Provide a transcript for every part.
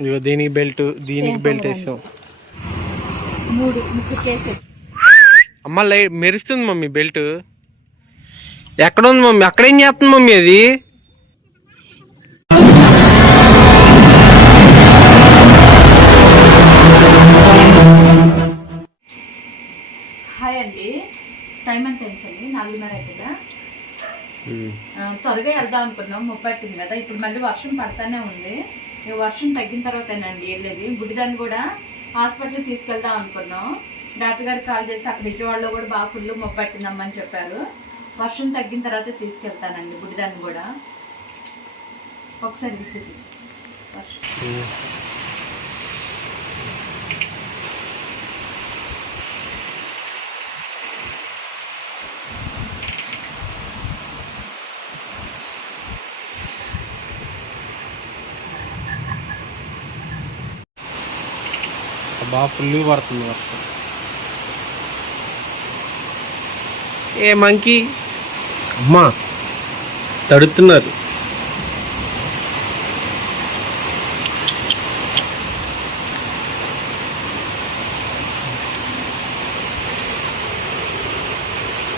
ఇదిగో దీనికి బెల్ట్ దీనికి బెల్ట్ వేస్తాం మూడు అమ్మ లై మెరుస్తుంది మమ్మీ బెల్ట్. ఎక్కడ ఉంది మమ్మీ? అక్కడ ఏం చేస్తుంది మమ్మీ అది? హాయ్ అండి. టైం ఎంత తెలుసండి నాలుగున్నర అయిపోయిందా? త్వరగా వెళ్దాం అనుకున్నాం. ముప్పట్టింది కదా. ఇప్పుడు మళ్ళీ వర్షం పడతానే ఉంది. వర్షం తగ్గిన తర్వాతేనండి వెళ్ళేది బుడ్డిదాన్ని కూడా హాస్పిటల్కి తీసుకెళ్దాం అనుకున్నాం. డాక్టర్ గారికి కాల్ చేస్తే అక్కడ విజయవాడలో కూడా బాగా ఫుల్ మొబ్బట్టిందమ్మని చెప్పారు. వర్షం తగ్గిన తర్వాత తీసుకెళ్తానండి బుడ్డిదాన్ని కూడా. ఒకసారి చూపించు. వర్షం. బాగా ఫుల్ పడుతుంది వర్షం. ఏ మంకీ? అమ్మా తడుతున్నారు.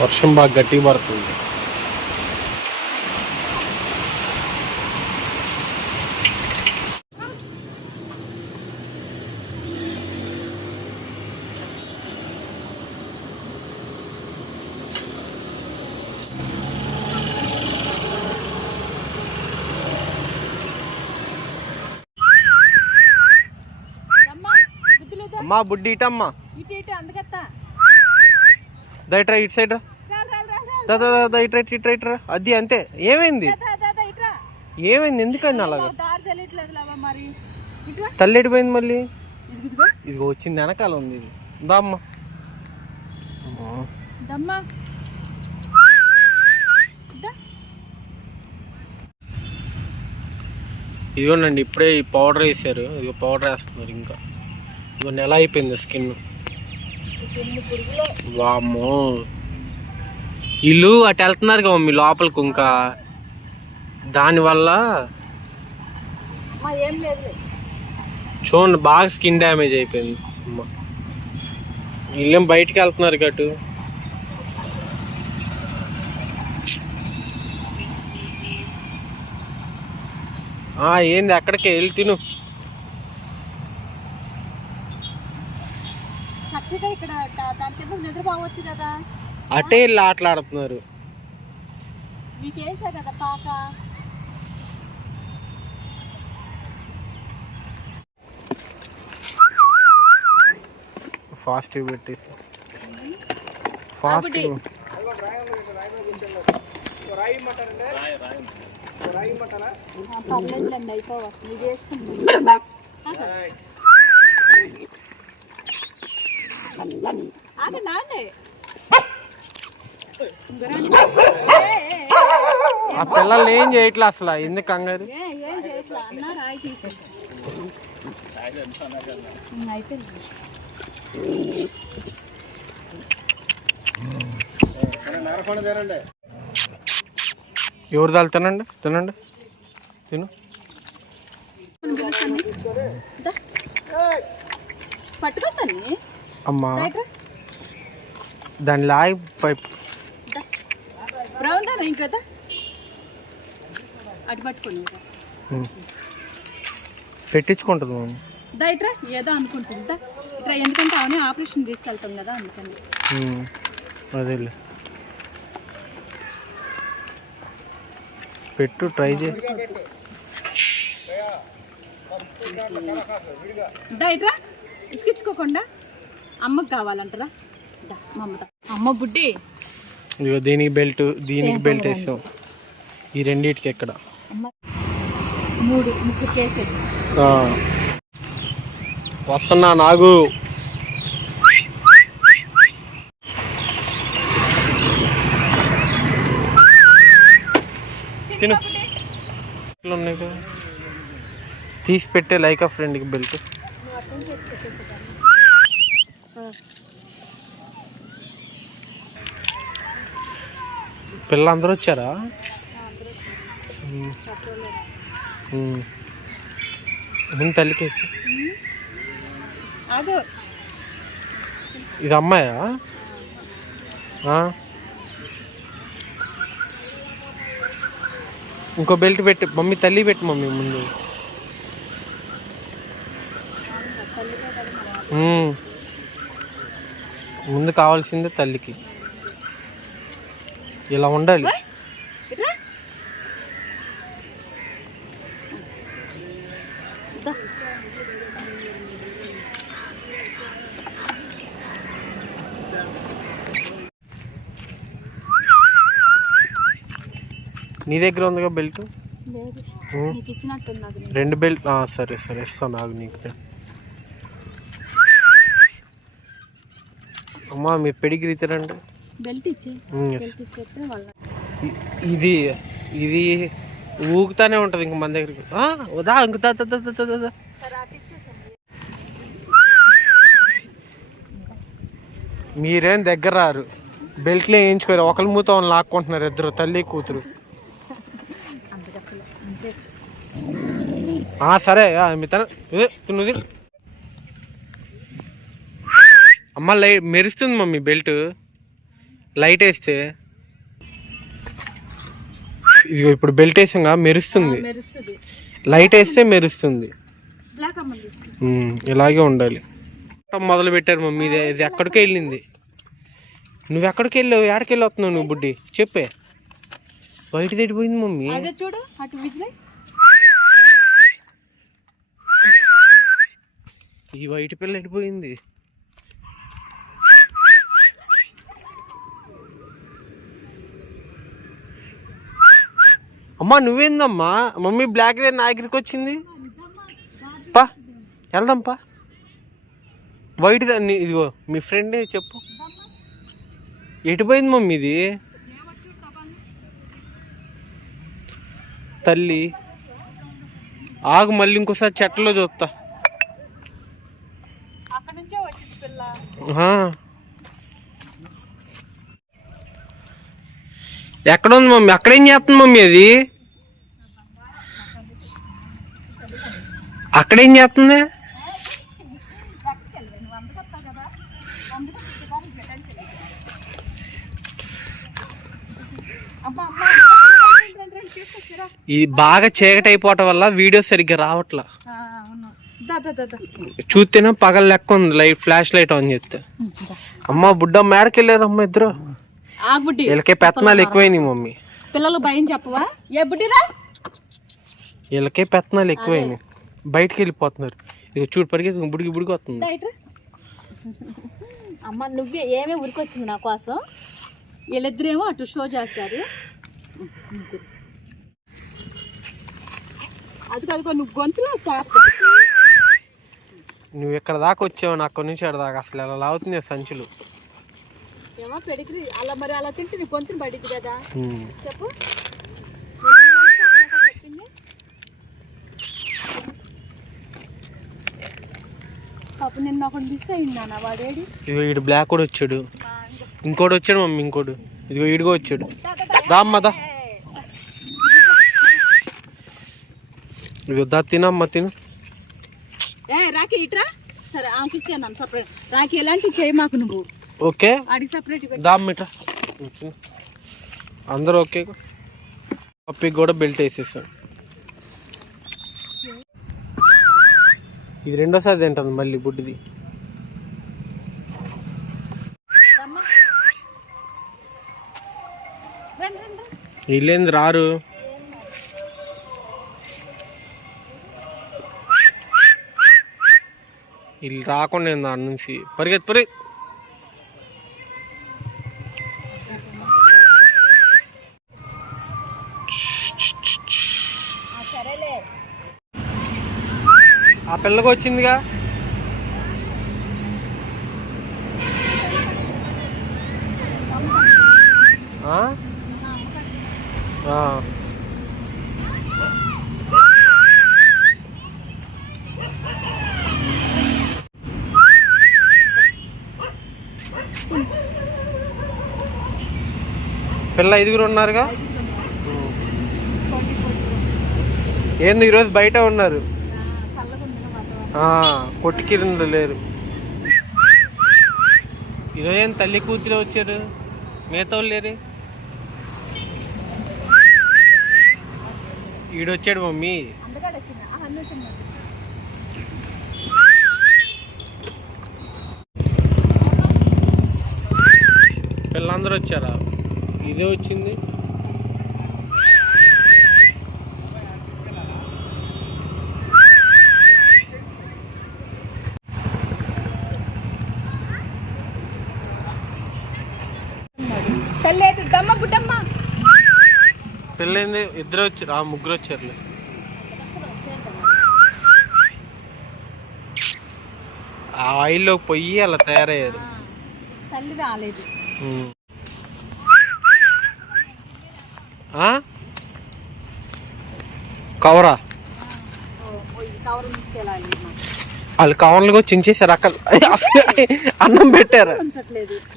వర్షం బాగా గట్టిగా పడుతుంది. అమ్మా బుడ్డి ఇటమ్మా. దయట్రా ఇటు సైడ్. దా, ఇటు రైట్ ఇటు రైట్ రా అది అంతే. ఏమైంది? ఇట్రా. ఏమైంది? ఎందుకని అలాగా? తల్లి ఎడిపోయింది మళ్ళీ? ఇదిగో ఇదిగో. వచ్చింది వెనకాల ఉంది ఇది. దమ్మా. ఇదిగోనండి ఇప్పుడే ఈ పౌడర్ వేసారు. ఇదిగో పౌడర్ వేస్తున్నారు ఇంకా. ఇవన్నీ నెల అయిపోయింది స్కిన్. వామ్మో. ఇల్లు అటు వెళ్తున్నారు కదా మీ లోపలికి ఇంకా. దానివల్ల చూడండి బాగా స్కిన్ డ్యామేజ్ అయిపోయింది. అమ్మ. బయటికి వెళ్తున్నారు కటు ఏంది అక్కడికే వెళ్ళి తిను. చక్కగా ఇక్కడ? దాని కింద నిద్రపోవచ్చు కదా? అటే వెళ్ళి ఆటలాడుతున్నారు. మీకు వేసా కదా పాక? ఫాస్ట్ పెట్టేసి. ఫాస్ట్ పర్లేదులేండి అయిపో వస్తుంది ఇది వేసుకుంటుంది ఆ పిల్లలు ఏం చేయట్లే అసలు? ఎందుకు కంగారు? ఎవరు దాలు? తినండి తినండి. తిను. అమ్మా. దాని లాగి పైప్. పెట్టించుకుంటుంది ఏదో అనుకుంటుంది. ఇట్రా ఎందుకంటే అవునే ఆపరేషన్ తీసుకెళ్తాం కదా అందుకని. ఉమ్. అదేలే. పెట్టు ట్రై చేయి. అమ్మకు కావాలంటారా? అమ్మ బుడ్డి. ఇదిగో దీనికి బెల్ట్ దీనికి బెల్ట్ వేసాం ఈ రెండింటికి ఎక్కడ? మూడు ముగ్గురు. వస్తున్నా నాగు. తిను. తీసి పెట్టే లైక్ ఆ ఫ్రెండ్కి బెల్ట్. పిల్లలందరూ వచ్చారా. ముందు తల్లికేసి ఇది అమ్మాయా? ఇంకో బెల్ట్ పెట్టి. మమ్మీ తల్లి పెట్టి మమ్మీ ముందు. ముందు కావాల్సిందే తల్లికి. ఇలా ఉండాలి. నీ దగ్గర ఉందిగా బెల్ట్. రెండు బెల్ట్ సరే సరే ఇస్తాను నాకు నీకు అమ్మా మీరు పెడిగిరి ఇస్తారండి బెల్ట్ ఇచ్చే ఉమ్, yes. బెల్ట్ ఇచ్చేస్తే వాళ్ళ ఇ- ఇది ఇది ఊగుతానే ఉంటుంది ఇంక మన దగ్గరికి ఆ, వదా ఇంక దా, దా, దా, దా, దా, దా. సరే అటు ఇచ్చేసండి మీరేం దగ్గర రారు బెల్ట్లో వేయించుకోరు ఒకరి మూత వాళ్ళని లాక్కుంటున్నారు ఇద్దరు తల్లి కూతురు సరే ఆ, మీ తన ఏ, నువ్వు తిను. అమ్మ లైట్ మెరుస్తుంది మమ్మీ బెల్ట్ లైట్ వేస్తే? ఇదిగో ఇప్పుడు బెల్ట్ వేసాగా మెరుస్తుంది. లైట్ వేస్తే మెరుస్తుంది. ఇలాగే ఉండాలి. మొదలు పెట్టారు మమ్మీ ఇది ఇది ఎక్కడికి వెళ్ళింది? నువ్వు ఎక్కడికి వెళ్ళావు? ఎక్కడికి వెళ్ళి వస్తున్నావు నువ్వు బుడ్డి? చెప్పే. బయట తెడిపోయింది మమ్మీ. చూడు ఈ వైట్ పిల్ల వెళ్ళిపోయింది అమ్మా నువ్వేందమ్మా? మమ్మీ బ్లాక్ నా దగ్గరికి వచ్చింది. పా వెళ్దాం పా. వైట్ ఇదిగో మీ ఫ్రెండే చెప్పు. ఎటుపోయింది మమ్మీ ఇది? తల్లి ఆగు మళ్ళీ ఇంకోసారి చెట్టలో చూస్తా అక్కడ నుంచే వచ్చింది పిల్ల ఆ. ఎక్కడ ఉంది మమ్మీ? అక్కడేం చేస్తుంది మమ్మీ అది? అక్కడేం చేస్తుంది? ఇది బాగా చీకటి అయిపోవటం వల్ల వీడియో సరిగ్గా రావట్లా. చూస్తేనే పగల లెక్క ఉంది లైట్ ఫ్లాష్ లైట్ ఆన్ చేస్తే. అమ్మ బుడ్డ మేడకి అమ్మ ఇద్దరు? ఆగుబుడ్డి వీళ్ళకే పెత్తనాలు ఎక్కువైనాయి మమ్మీ. పిల్లలు భయం చెప్పవా? ఏ బుడ్డిరా? వీళ్ళకే పెత్తనాలు ఎక్కువైనాయి. బయటికి వెళ్ళిపోతున్నారు. ఇక చూడు పరిగెత్తుకుని బుడికి బుడికి వస్తుంది. అమ్మ నువ్వే ఏమే ఉరికొచ్చింది నా కోసం? వీళ్ళిద్దరేమో అటు షో చేస్తారు. అది కాదుకో నువ్వు గొంతులో నువ్వు ఇక్కడ దాకా వచ్చావు నాకు నుంచి అక్కడ దాకా. అసలు ఎలా లాగుతుంది సంచులు? ఏమో పెడిగ్రీ అలా మరి అలా తింటే నీ గొంతుని పడిద్ది కదా. చెప్పు. చెప్పింది పాప నిన్న ఒకటి మిస్ అయిందా వాడేడి? ఇదిగో ఈడు బ్లాక్ కూడా వచ్చాడు. ఇంకోటి వచ్చాడు మమ్మీ ఇంకోటి ఇదిగో ఈడుగా వచ్చాడు. దా అమ్మ దా. ఇదిగో దా తినమ్మ తిను. ఏ రాఖీ ఇట్రా? సరే ఆమెకి ఇచ్చాను సపరేట్. రాఖీ ఎలాంటి చేయి మాకు నువ్వు. ఓకే? ఆడికి సపరేట్ దా అమ్మ ఇట్రా అందరూ ఓకే? పప్పికి కూడా బెల్ట్ వేసేసాను ఇది రెండోసారి తింటాను మళ్ళీ బుడ్డిది. వీళ్ళేంది రారు. వీళ్ళు రాకుండా దాని నుంచి? పరిగెత్తి పరిగెత్తి. ఆ పిల్లకి వచ్చిందిగా. పిల్ల ఐదుగురు ఉన్నారుగా? ఏంది ఈరోజు బయట ఉన్నారు? కొట్టుకిరింద లేరు. ఈరోజు ఏం తల్లి కూతురు వచ్చారు. మిగతా వాళ్ళు లేరు? ఈడొచ్చాడు మమ్మీ. పిల్లలందరూ వచ్చారా? ఇదే వచ్చింది. తల్లేదు దమ్మ బుడ్డమ్మ. పెళ్ళైంది ఇద్దరు వచ్చారు ఆ ముగ్గురు వచ్చారులే. ఆ ఆయిల్లో పొయ్యి అలా తయారయ్యారు. తల్లి రాలేదు? కవరా? వాళ్ళు కవర్లు కూడా చించేశారు అక్కడ. అన్నం పెట్టారు.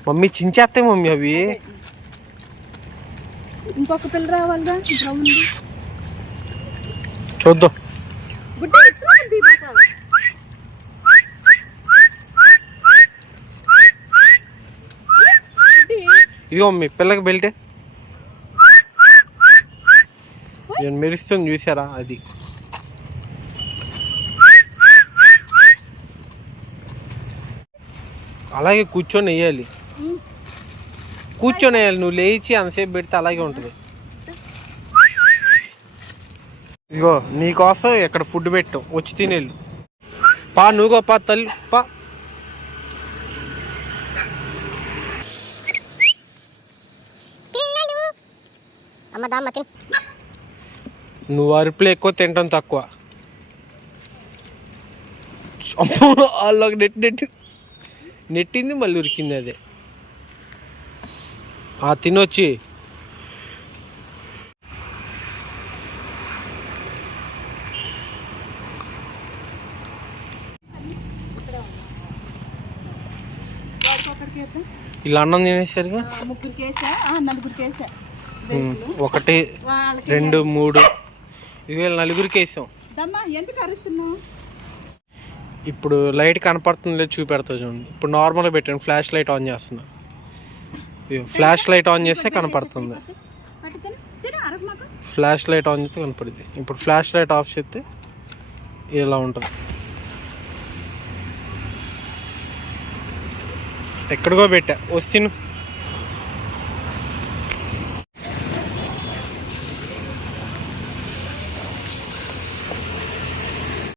మమ్మీ చించేస్తాయి మమ్మీ అవి. ఇంకొక పిల్ల రావాలిగా బ్రౌన్ చూద్దాం. ఇదిగో మమ్మీ పిల్లకి బెల్టే. నేను మెరుస్తుంది చూసారా? అది. అలాగే కూర్చొని వేయాలి. కూర్చొని నువ్వు లేచి అంతసేపు పెడితే అలాగే ఉంటుంది. ఇదిగో నీకోసం ఇక్కడ ఫుడ్ పెట్టాం వచ్చి తినేళ్ళు. పా నువ్వుగో పా తల్లి పా. నువ్వు అరుపులు ఎక్కువ తింటాం తక్కువ. అమ్మో వాళ్ళకి నెట్ నెట్టి నెట్టింది మళ్ళీ ఉరికింది అదే. తినొచ్చి. ఇలా అన్నం తినేసరిగా? ఒకటి రెండు మూడు. ఇవి నలుగురికి వేసాం ఇప్పుడు లైట్ కనపడుతుంది లేదు చూపెడతా చూడండి. ఇప్పుడు నార్మల్గా పెట్టాను ఫ్లాష్ లైట్ ఆన్ చేస్తున్నా. ఫ్లాష్ లైట్ ఆన్ చేస్తే కనపడుతుంది. ఫ్లాష్ లైట్ ఆన్ చేస్తే కనపడుద్ది ఇప్పుడు ఫ్లాష్ లైట్ ఆఫ్ చేస్తే ఇలా ఉంటుంది. ఎక్కడికో పెట్టా. వస్తును